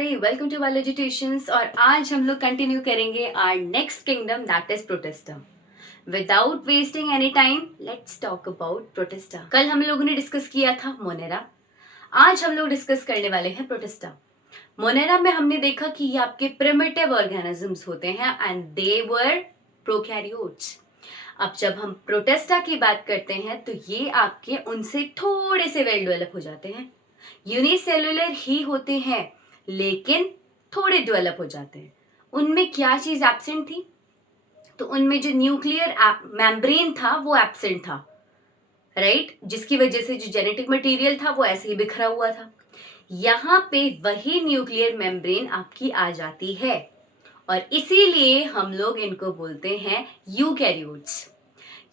प्यारे, welcome to biology tuitions. और आज हम लोग कंटिन्यू करेंगे our next kingdom, that is protista. Without wasting any time, let's talk about protista. कल हम लोगों ने डिस्कस किया था मोनेरा, आज हम लोग डिस्कस करने वाले हैं प्रोटिस्टा। मोनेरा में हमने देखा कि ये आपके प्रिमिटिव ऑर्गेनिजम्स होते हैं एंड दे वर प्रोकैरियोट्स। अब जब हम प्रोटिस्टा की बात करते हैं तो ये आपके उनसे थोड़े से वेल डेवलप हो जाते हैं, यूनिसेलुलर ही होते हैं लेकिन थोड़े डेवलप हो जाते हैं। उनमें क्या चीज एब्सेंट थी? तो उनमें जो न्यूक्लियर मेम्ब्रेन था वो एब्सेंट था, राइट? जिसकी वजह से जो जेनेटिक मटेरियल था वो ऐसे ही बिखरा हुआ था। यहाँ पे वही न्यूक्लियर मेम्ब्रेन आपकी आ जाती है और इसीलिए हम लोग इनको बोलते हैं यूकैरियोट्स।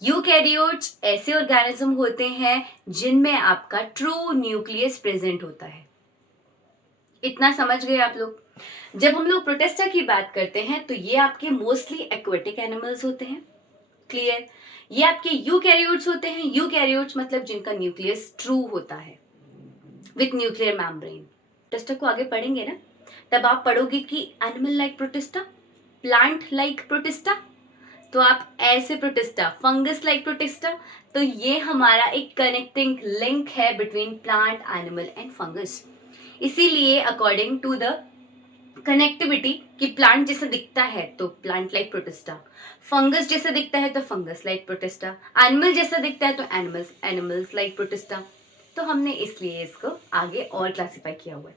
यूकैरियोट्स ऐसे ऑर्गेनिज्म होते हैं जिनमें आपका ट्रू न्यूक्लियस प्रेजेंट होता है। इतना समझ गए आप लोग? जब हम लोग प्रोटिस्टा की बात करते हैं तो ये आपके मोस्टली एक्वेटिक एनिमल्स होते हैं। क्लियर? ये आपके यूकैरियोट्स होते हैं। यूकैरियोट्स मतलब जिनका न्यूक्लियस ट्रू होता है विथ न्यूक्लियर मेम्ब्रेन। प्रोटिस्टा को आगे पढ़ेंगे ना, तब आप पढ़ोगे कि animal like protista, plant like protista, तो आप ऐसे प्रोटिस्टा, फंगस लाइक प्रोटिस्टा। तो ये हमारा एक कनेक्टिंग लिंक है between plant, animal and fungus. इसीलिए अकॉर्डिंग टू द कनेक्टिविटी कि प्लांट जैसा दिखता है तो प्लांट लाइक प्रोटिस्टा, फंगस जैसा दिखता है तो फंगस लाइक प्रोटिस्टा, एनिमल जैसा दिखता है तो एनिमल्स लाइक प्रोटिस्टा। तो हमने इसलिए इसको आगे और क्लासिफाई किया हुआ है।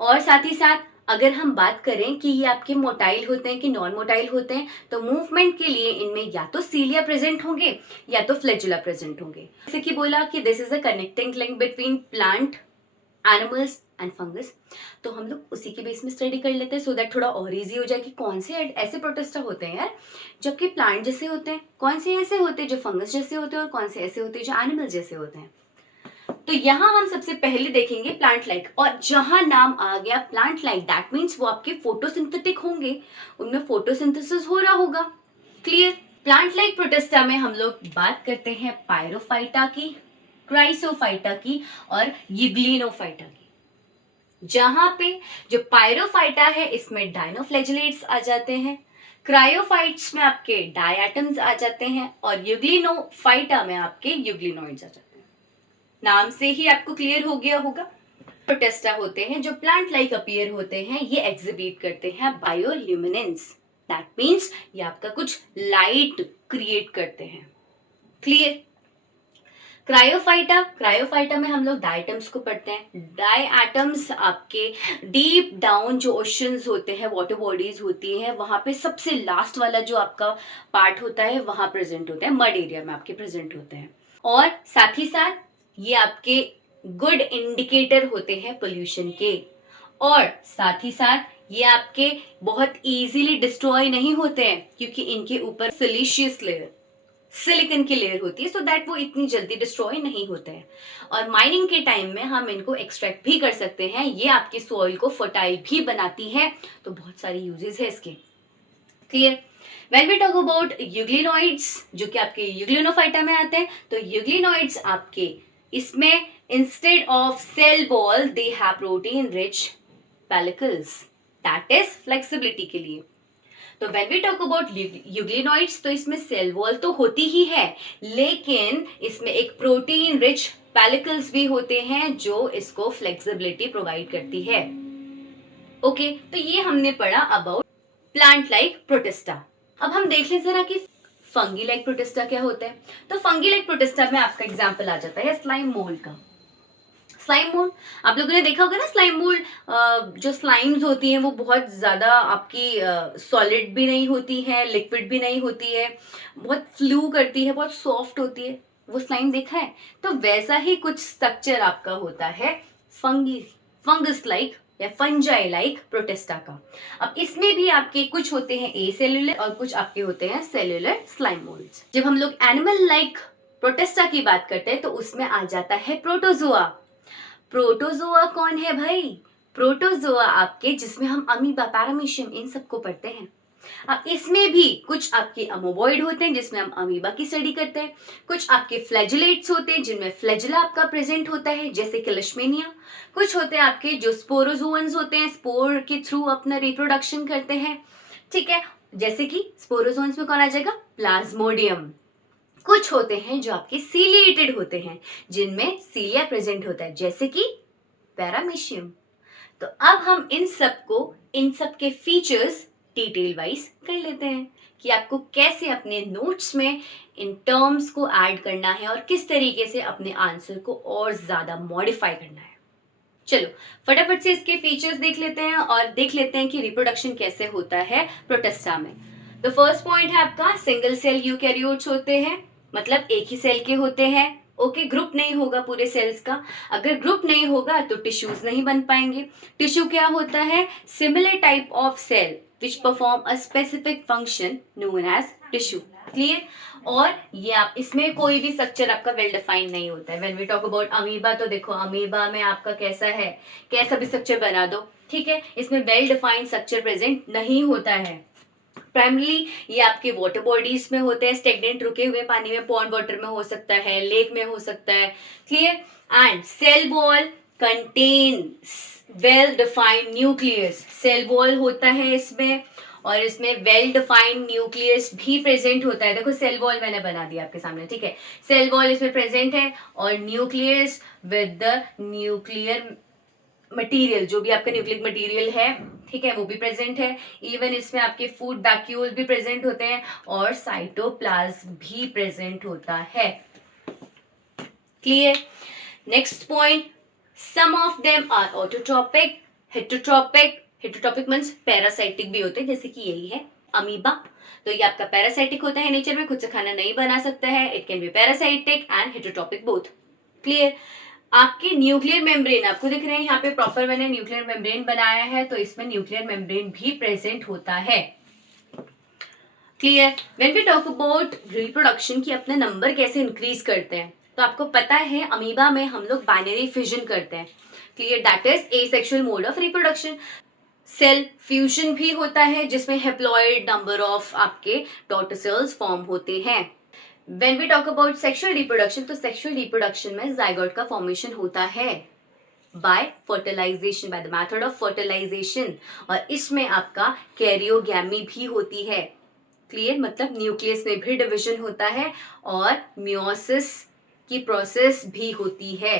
और साथ ही साथ अगर हम बात करें कि ये आपके मोटाइल होते हैं कि नॉन मोटाइल होते हैं, तो मूवमेंट के लिए इनमें या तो सीलिया प्रेजेंट होंगे या तो फ्लैजुला प्रेजेंट होंगे। जैसे कि बोला कि this is a connecting link between plant, animals and fungus. तो हम लोग उसी के बेस में स्टडी कर लेते हैं सो दैट थोड़ा और इजी हो जाए कि कौन से ऐसे प्रोटिस्टा होते हैं यार जो कि प्लांट जैसे होते हैं, कौन से ऐसे होते हैं जो फंगस जैसे होते हैं और कौन से ऐसे होते हैं जो एनिमल जैसे होते हैं। तो यहाँ हम सबसे पहले देखेंगे प्लांट लाइक, और जहां नाम आ गया प्लांट लाइक दैट मीन्स वो आपके फोटोसिंथेटिक होंगे, उनमें फोटोसिंथेसिस हो रहा होगा। क्लियर? प्लांट लाइक प्रोटिस्टा में हम लोग बात करते हैं पायरोफाइटा की, क्राइसोफाइटा की और यूग्लिनोफाइटा की। जहां पे जो पायरोफाइटा है इसमें डायनोफ्लैजिलेट्स आ जाते हैं, क्रायोफाइट्स में आपके डायटम्स आ जाते हैं और यूग्लिनोफाइटा में आपके यूग्लिनोइड्स आ जाते हैं। नाम से ही आपको क्लियर हो गया होगा। प्रोटिस्टा होते हैं जो प्लांट लाइक अपीयर होते हैं, ये एग्जिबिट करते हैं बायोल्यूमिनेंस, दैट मींस ये आपका कुछ लाइट क्रिएट करते हैं। क्लियर? क्रायोफाइटा में हम लोग डायटम्स को पढ़ते हैं। डायटम्स आपके डीप डाउन जो ओशंस होते हैं, वाटर बॉडीज होती हैं, वहां पे सबसे लास्ट वाला जो आपका पार्ट होता है वहां प्रेजेंट होते हैं, मड एरिया में आपके प्रेजेंट होते हैं। और साथ ही साथ ये आपके गुड इंडिकेटर होते हैं पोल्यूशन के, और साथ ही साथ ये आपके बहुत इजीली डिस्ट्रॉय नहीं होते हैं क्योंकि इनके ऊपर सिलिशियस लेयर, सिलिकन की लेयर होती है, सो दैट वो इतनी जल्दी डिस्ट्रॉय नहीं होते हैं। और माइनिंग के टाइम में हम इनको एक्सट्रैक्ट भी कर सकते हैं, ये आपकी सॉइल को फर्टाइल भी बनाती है। तो बहुत सारी यूजेस है इसके। Clear? When we talk about euglenoids जो कि आपके यूग्लिनोफाइटा में आते हैं, तो यूग्लिनोइड्स आपके इसमें instead of cell wall they have protein rich pellicles, that is flexibility के लिए। तो when we talk about euglenoids तो इसमें सेल वॉल तो होती ही है लेकिन इसमें एक प्रोटीन रिच पेलिकल्स भी होते हैं जो इसको फ्लेक्सिबिलिटी प्रोवाइड करती है। ओके, तो ये हमने पढ़ा अबाउट प्लांट लाइक प्रोटिस्टा। अब हम देख लें जरा कि फंगी लाइक प्रोटिस्टा क्या होता है। तो फंगी लाइक प्रोटिस्टा में आपका एग्जांपल आ जाता है स्लाइम मोल्ड का। स्लाइम मोल्ड आप लोगों ने देखा होगा ना, स्लाइम मोल्ड जो स्लाइम्स होती हैं वो बहुत ज्यादा आपकी सॉलिड भी नहीं होती है, लिक्विड भी नहीं होती है, बहुत फ्लू करती है, बहुत सॉफ्ट होती है। वो स्लाइम देखा है? तो वैसा ही कुछ स्ट्रक्चर आपका होता है फंगस लाइक या फंजाई लाइक प्रोटिस्टा का। अब इसमें भी आपके कुछ होते हैं ए सेल्यूलर और कुछ आपके होते हैं सेल्यूलर स्लाइम मोल्ड्स। जब हम लोग एनिमल लाइक प्रोटिस्टा की बात करते हैं तो उसमें आ जाता है प्रोटोजोआ। प्रोटोजोआ कौन है भाई? प्रोटोजोआ आपके जिसमें हम अमीबा, पैरामीशियम इन सबको पढ़ते हैं। अब इसमें भी कुछ आपके अमोबॉइड होते हैं जिसमें हम अमीबा की स्टडी करते हैं, कुछ आपके फ्लैजुलेट्स होते हैं जिनमें फ्लैजुला आपका प्रेजेंट होता है जैसे कि लिशमेनिया, कुछ होते हैं आपके जो स्पोरोजोअन्स होते हैं, स्पोर के थ्रू अपना रिप्रोडक्शन करते हैं, ठीक है, जैसे कि स्पोरोजोन्स में कौन आ जाएगा, प्लाज्मोडियम। कुछ होते हैं जो आपके सीलिएटेड होते हैं जिनमें सीलिया प्रेजेंट होता है जैसे कि पैरामीशियम। तो अब हम इन सब के फीचर्स डिटेल वाइज कर लेते हैं कि आपको कैसे अपने नोट्स में इन टर्म्स को ऐड करना है और किस तरीके से अपने आंसर को और ज्यादा मॉडिफाई करना है। चलो फटाफट से इसके फीचर्स देख लेते हैं और देख लेते हैं कि रिप्रोडक्शन कैसे होता है प्रोटिस्टा में। तो फर्स्ट पॉइंट है आपका सिंगल सेल यूकैरियोट्स होते हैं, मतलब एक ही सेल के होते हैं। ओके, ग्रुप नहीं होगा पूरे सेल्स का। अगर ग्रुप नहीं होगा तो टिश्यूज नहीं बन पाएंगे। टिश्यू क्या होता है, similar type of cell which perform a specific function known as tissue. Clear. और ये आप इसमें कोई भी स्ट्रक्चर आपका वेल डिफाइंड नहीं होता है। When we talk about amoeba तो देखो अमीबा में आपका कैसा है, कैसा भी स्ट्रक्चर बना दो, ठीक है, इसमें वेल डिफाइंड स्ट्रक्चर प्रेजेंट नहीं होता है। प्राइमरली ये आपके वाटर बॉडीज में होते हैं, स्टेगनेंट रुके हुए पानी में, पॉन्ड वाटर में हो सकता है, लेक में हो सकता है। Clear. And cell wall contain well defined nucleus. Cell wall होता है इसमें और इसमें वेल डिफाइंड न्यूक्लियस भी प्रेजेंट होता है। देखो सेल वॉल मैंने बना दिया आपके सामने, ठीक है, सेल वॉल इसमें प्रेजेंट है और nucleus with the nuclear material, जो भी आपका न्यूक्लिक मटेरियल है, ठीक है, वो भी प्रेजेंट है। इवन इसमें आपके फूड वैक्यूल भी प्रेजेंट होते हैं और साइटोप्लाज्म भी प्रेजेंट होता है। Clear. Next point, some of them are autotrophic, heterotrophic. Heterotrophic means parasitic भी होते हैं जैसे कि यही है अमीबा। तो ये आपका पैरासाइटिक होता है नेचर में, खुद से खाना नहीं बना सकता है। It can be parasitic and heterotrophic both. Clear. आपके न्यूक्लियर मेम्ब्रेन आपको दिख रहे हैं यहाँ पे, प्रॉपर मैंने न्यूक्लियर मेम्ब्रेन बनाया है तो इसमें न्यूक्लियर मेम्ब्रेन भी प्रेजेंट होता है। Clear. When we talk about reproduction की अपना नंबर कैसे इंक्रीज करते हैं, तो आपको पता है अमीबा में हम लोग बाइनरी फिजन करते हैं। Clear, that is asexual mode of reproduction. Cell fusion भी होता है जिसमें हेप्लॉइड नंबर ऑफ आपके डॉटर सेल्स फॉर्म होते हैं। When we talk about sexual reproduction, तो sexual reproduction में zygote का formation होता है by fertilization, by the method of fertilization, और इसमें आपका कैरियोगैमी भी होती है। क्लियर, मतलब न्यूक्लियस में भी डिविजन होता है और मियोसिस की प्रोसेस भी होती है।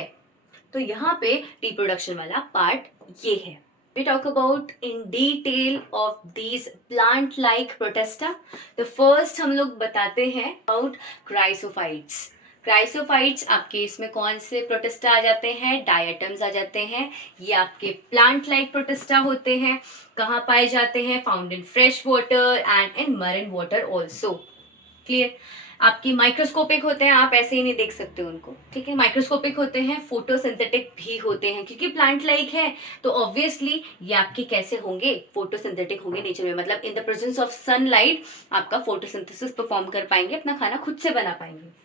तो यहाँ पे रिप्रोडक्शन वाला पार्ट ये है। We talk about in detail of these plant-like protista. तो first हम लोग बताते हैं about chrysophytes. क्राइसोफाइट्स आपके इसमें कौन से प्रोटिस्टा आ जाते हैं, डायटम्स आ जाते हैं। ये आपके प्लांट लाइक प्रोटिस्टा होते हैं। कहाँ पाए जाते हैं, found in fresh water and in marine water also. Clear. आपकी माइक्रोस्कोपिक होते हैं, आप ऐसे ही नहीं देख सकते उनको, ठीक है, माइक्रोस्कोपिक होते हैं, फोटोसिंथेटिक भी होते हैं क्योंकि प्लांट लाइक है तो ऑब्वियसली ये आपके कैसे होंगे, फोटोसिंथेटिक होंगे नेचर में, मतलब in the presence of sunlight आपका फोटोसिंथेसिस परफॉर्म कर पाएंगे, अपना खाना खुद से बना पाएंगे।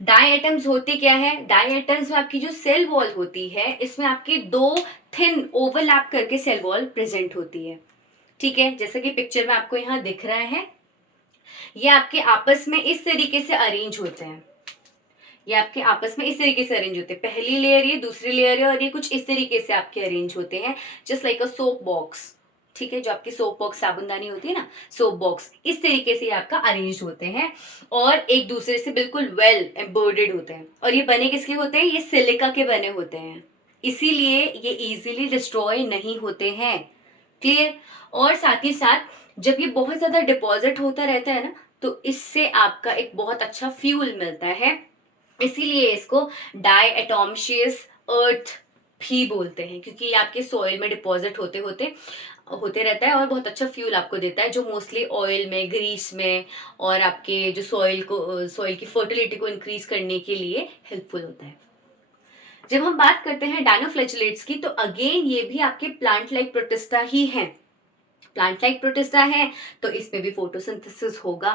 डाई एटम्स होते क्या है, डाई एटम्स में आपकी जो सेल वॉल होती है इसमें आपकी दो थिन ओवरलैप करके सेल वॉल प्रेजेंट होती है, ठीक है, जैसे कि पिक्चर में आपको यहाँ दिख रहा है। ये आपके आपस में इस तरीके से अरेंज होते हैं, ये आपके आपस में इस तरीके से अरेंज होते हैं, पहली लेयर ये, दूसरी लेयर है, और ये कुछ इस तरीके से आपके अरेंज होते हैं just like a soap box, ठीक है, जो आपकी सोप बॉक्स साबुनदानी होती है ना, सोप बॉक्स, इस तरीके से आपका अरेंज होते हैं और एक दूसरे से बिल्कुल वेल एम्बोर्डेड होते हैं। और ये बने किसके होते हैं, ये सिलिका के बने होते हैं, इसीलिए ये इजीली डिस्ट्रॉय नहीं होते हैं। क्लियर। और साथ ही साथ जब ये बहुत ज्यादा डिपॉजिट होता रहता है ना तो इससे आपका एक बहुत अच्छा फ्यूल मिलता है, इसीलिए इसको डायएटोमशियस अर्थ भी बोलते हैं क्योंकि ये आपके सॉइल में डिपॉजिट होते रहता है और बहुत अच्छा फ्यूल आपको देता है जो मोस्टली ऑयल में, ग्रीस में और आपके जो सॉइल की फर्टिलिटी को इंक्रीज करने के लिए हेल्पफुल होता है। जब हम बात करते हैं डायनोफ्लैचुलेट्स की तो अगेन ये भी आपके प्लांट लाइक प्रोटिस्टा ही हैं। प्लांट लाइक प्रोटिस्टा है तो इसमें भी फोटोसिंथेसिस होगा।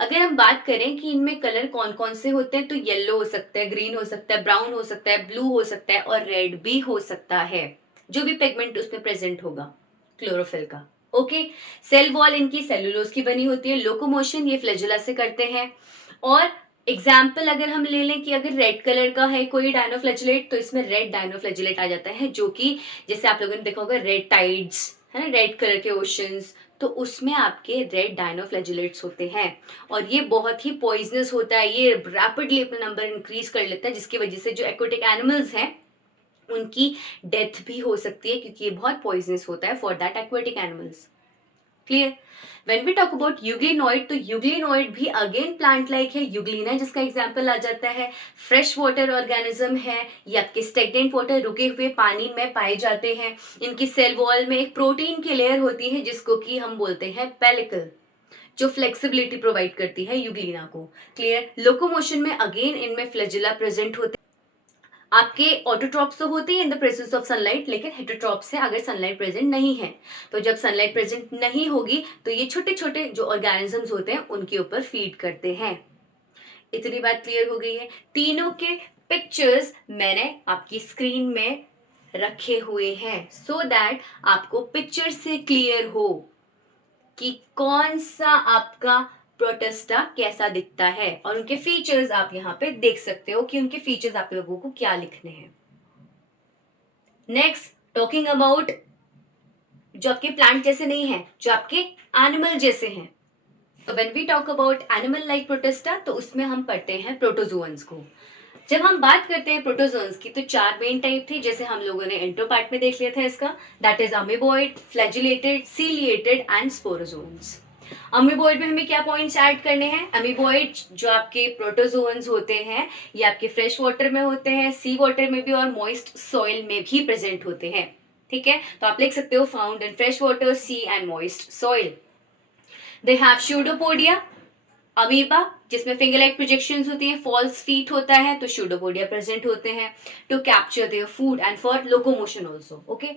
अगर हम बात करें कि इनमें कलर कौन कौन से होते हैं तो येलो हो सकता है, ग्रीन हो सकता है, ब्राउन हो सकता है, ब्लू हो सकता है और रेड भी हो सकता है, जो भी पिगमेंट उसमें प्रेजेंट होगा क्लोरोफिल का। ओके, सेल वॉल इनकी सेलुलोज की बनी होती है, लोकोमोशन ये फ्लैजुला से करते हैं। और एग्जाम्पल अगर हम ले लें कि अगर रेड कलर का है कोई डायनोफ्लैजुलेट, तो इसमें रेड डायनोफ्लैजुलेट आ जाता है, जो कि जैसे आप लोगों ने देखा होगा रेड टाइड्स है ना, रेड कलर के ओशंस, तो उसमें आपके रेड डायनोफ्लैजुलेट्स होते हैं। और ये बहुत ही पॉइजनस होता है, ये रैपिडली अपना नंबर इंक्रीज कर लेता है, जिसकी वजह से जो एक्वेटिक एनिमल्स हैं उनकी डेथ भी हो सकती है, क्योंकि ये बहुत पॉइजनस होता है for that aquatic animals. Clear? When we talk about euglenoid, तो यूग्लिनॉइड भी अगेन प्लांट लाइक है, यूग्लिना जिसका एग्जांपल आ जाता है, फ्रेश वाटर ऑर्गेनिज्म है, ये आपके स्टेगनेंट वाटर रुके हुए पानी में पाए जाते हैं। इनकी सेल वॉल में एक प्रोटीन की लेयर होती है जिसको कि हम बोलते हैं पेलिकल, जो फ्लेक्सिबिलिटी प्रोवाइड करती है यूग्लिना को। क्लियर? लोकोमोशन में अगेन इनमें फ्लैजुला प्रेजेंट होते, आपके ऑटोट्रॉप्स तो होते हैं in the presence of sunlight, लेकिन हेटरोट्रॉप्स है अगर सनलाइट प्रेजेंट नहीं है। तो जब सनलाइट प्रेजेंट नहीं होगी तो ये छोटे छोटे जो ऑर्गेनिजम्स होते हैं उनके ऊपर फीड करते हैं। इतनी बात क्लियर हो गई है। तीनों के पिक्चर्स मैंने आपकी स्क्रीन में रखे हुए हैं सो दैट आपको पिक्चर से क्लियर हो कि कौन सा आपका प्रोटेस्टा कैसा दिखता है, और उनके फीचर्स आप यहाँ पे देख सकते हो कि उनके फीचर्स आप लोगों को क्या लिखने हैं। नेक्स्ट टॉकिंग अबाउट जो आपके प्लांट जैसे नहीं है, जो आपके एनिमल जैसे हैं। तो when we talk about animal like protista, तो उसमें हम पढ़ते हैं प्रोटोजोअन्स को। जब हम बात करते हैं प्रोटोजोअन्स की, तो चार मेन टाइप थे, जैसे हम लोगों ने इंट्रो पार्ट में देख लिया था इसका, that is amoeboid, flagellated, ciliated and sporozoans. Amoeboid में हमें क्या पॉइंट्स ऐड करने हैं? अमीबॉइड जो आपके प्रोटोजोअन्स होते हैं ये आपके फ्रेश वाटर में होते हैं, सी वाटर में भी और मॉइस्ट सॉइल में भी प्रेजेंट होते हैं। ठीक है, तो आप लिख सकते हो found in fresh water, sea and moist soil. They have pseudopodia, amoeba जिसमें फिंगर लाइक प्रोजेक्शंस होती हैं, फॉल्स फीट होता है, तो स्यूडोपोडिया प्रेजेंट होते हैं to capture their food and for locomotion also. Okay,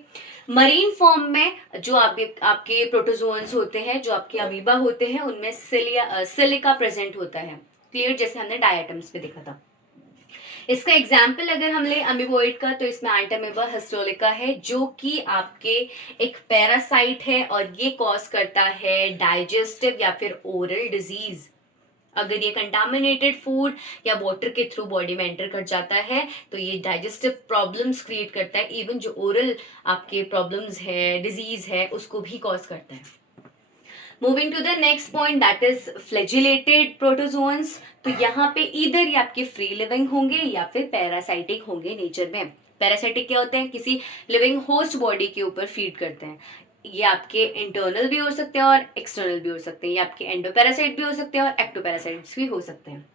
marine form में जो आपके प्रोटोजोअन्स होते हैं, जो आपके अमीबा होते हैं, उनमें सिलिका प्रेजेंट होता है। क्लियर? जैसे हमने डायटम्स में देखा था। इसका एग्जाम्पल अगर हम ले अमीबोइड का, तो इसमें एंटामीबा हिस्टोलिका है, जो कि आपके एक पैरासाइट है और ये कॉज करता है डाइजेस्टिव या फिर ओरल डिजीज। अगर ये कंटामिनेटेड फूड या वाटर के थ्रू बॉडी में एंटर कर जाता है तो ये डाइजेस्टिव प्रॉब्लम्स क्रिएट करता है, इवन जो ओरल आपके प्रॉब्लम्स है, डिजीज है, उसको भी कॉज करता है। Moving to the next point, that is flagellated protozoans. तो यहाँ पे इधर ये आपके फ्री लिविंग होंगे या फिर पैरासाइटिक होंगे नेचर में। पैरासाइटिक क्या होते हैं? किसी लिविंग होस्ट बॉडी के ऊपर फीड करते हैं। ये आपके इंटरनल भी हो सकते हैं और एक्सटर्नल भी हो सकते हैं, ये आपके एंडोपैरासाइट भी हो सकते हैं और एक्टोपैरासाइट्स भी हो सकते हैं।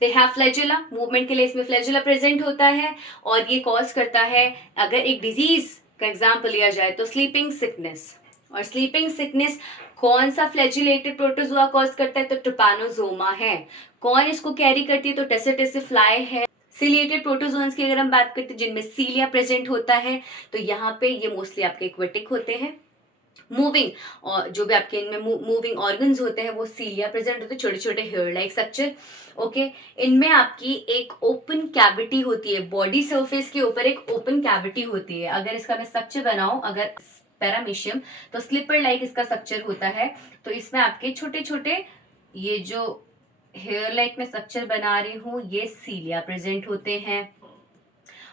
दे हैव फ्लैजुला, मूवमेंट के लिए इसमें फ्लैजुला प्रेजेंट होता है और ये कॉज करता है, अगर एक डिजीज का एग्जाम्पल लिया जाए तो स्लीपिंग सिकनेस। और स्लीपिंग सिकनेस कौन सा फ्लैजिलेटेड प्रोटोजोआ कॉज करता है? तो ट्रिपानोसोमा है। कौन इसको कैरी करती है? तो टेसेटिस फ्लाई है। सिलिएटेड प्रोटोजोन्स की अगर हम बात करते हैं जिनमें सीलिया प्रेजेंट होता है, तो यहाँ पे ये मोस्टली आपके एक्वेटिक होते हैं। मूविंग, और जो भी आपके इनमें मूविंग ऑर्गन्स होते हैं वो सीलिया प्रेजेंट होते हैं, छोटे छोटे हेयर लाइक स्ट्रक्चर। ओके, इनमें आपकी एक ओपन कैविटी होती है, बॉडी सरफेस के ऊपर एक ओपन कैविटी होती है। अगर इसका मैं स्ट्रक्चर बनाऊं, अगर पैरामीशियम, तो स्लिपर लाइक इसका स्ट्रक्चर होता है। तो इसमें आपके छोटे छोटे ये जो हेयर लाइक में स्ट्रक्चर बना रही हूँ, ये सीलिया प्रेजेंट होते हैं।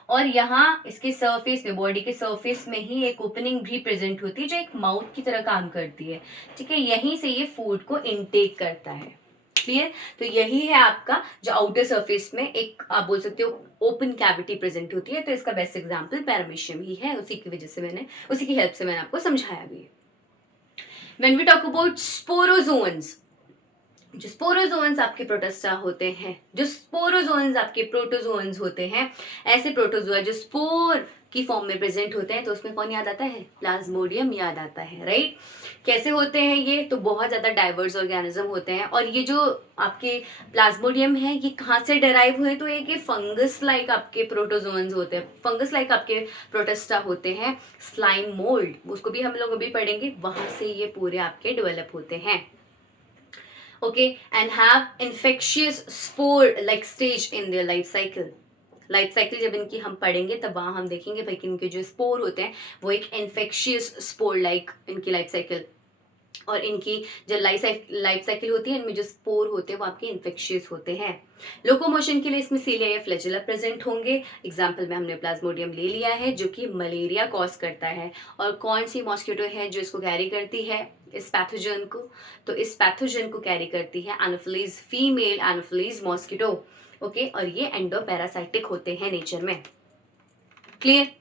और यहाँ इसके सरफेस में, बॉडी के सरफेस में ही एक ओपनिंग भी प्रेजेंट होती है जो एक माउथ की तरह काम करती है। ठीक है, यहीं से ये फूड को इनटेक करता है। क्लियर? तो यही है आपका जो आउटर सरफेस में एक आप बोल सकते हो ओपन कैविटी प्रेजेंट होती है। तो इसका बेस्ट एग्जांपल पैरामीशियम ही है, उसी की वजह से मैंने, उसी की हेल्प से मैंने आपको समझाया भी है। When we talk about sporozoans, जो स्पोरोजोन्स आपके प्रोटेस्टा होते हैं, जो स्पोरोजोन्स आपके प्रोटोजोन्स होते हैं, ऐसे प्रोटोजोआ जो स्पोर की फॉर्म में प्रेजेंट होते हैं, तो उसमें कौन याद आता है? प्लाज्मोडियम याद आता है, राइट? कैसे होते हैं ये? तो बहुत ज्यादा डाइवर्स ऑर्गेनिज्म होते हैं। और ये जो आपके प्लाज्मोडियम है ये कहाँ से डेराइव हुए? तो एक फंगस लाइक आपके प्रोटोजोन्स होते हैं, फंगस लाइक आपके प्रोटेस्टा होते हैं। स्लाइम मोल्ड, उसको भी हम लोग अभी पढ़ेंगे, वहां से ये पूरे आपके डेवलप होते हैं। Okay, and have infectious spore like stage in their life cycle. Life cycle जब इनकी हम पढ़ेंगे तब वहाँ हम देखेंगे भाई कि इनके जो स्पोर होते हैं वो एक इन्फेक्शियस स्पोर लाइक इनकी लाइफ साइकिल, और इनकी जो लाइफ साइकिल होती है इनमें जो स्पोर होते हैं वो आपके इन्फेक्शियस होते हैं। लोकोमोशन के लिए इसमें सीलिया या फ्लैजेला प्रेजेंट होंगे। एग्जाम्पल में हमने प्लाज्मोडियम ले लिया है जो कि मलेरिया कॉज करता है। और कौन सी मॉस्किटो है जो इसको कैरी करती है इस पैथोजन को, तो इस पैथोजन को कैरी करती है anopheles, female anopheles mosquito. Okay, और ये एंडोपैरासाइटिक होते हैं नेचर में। क्लियर?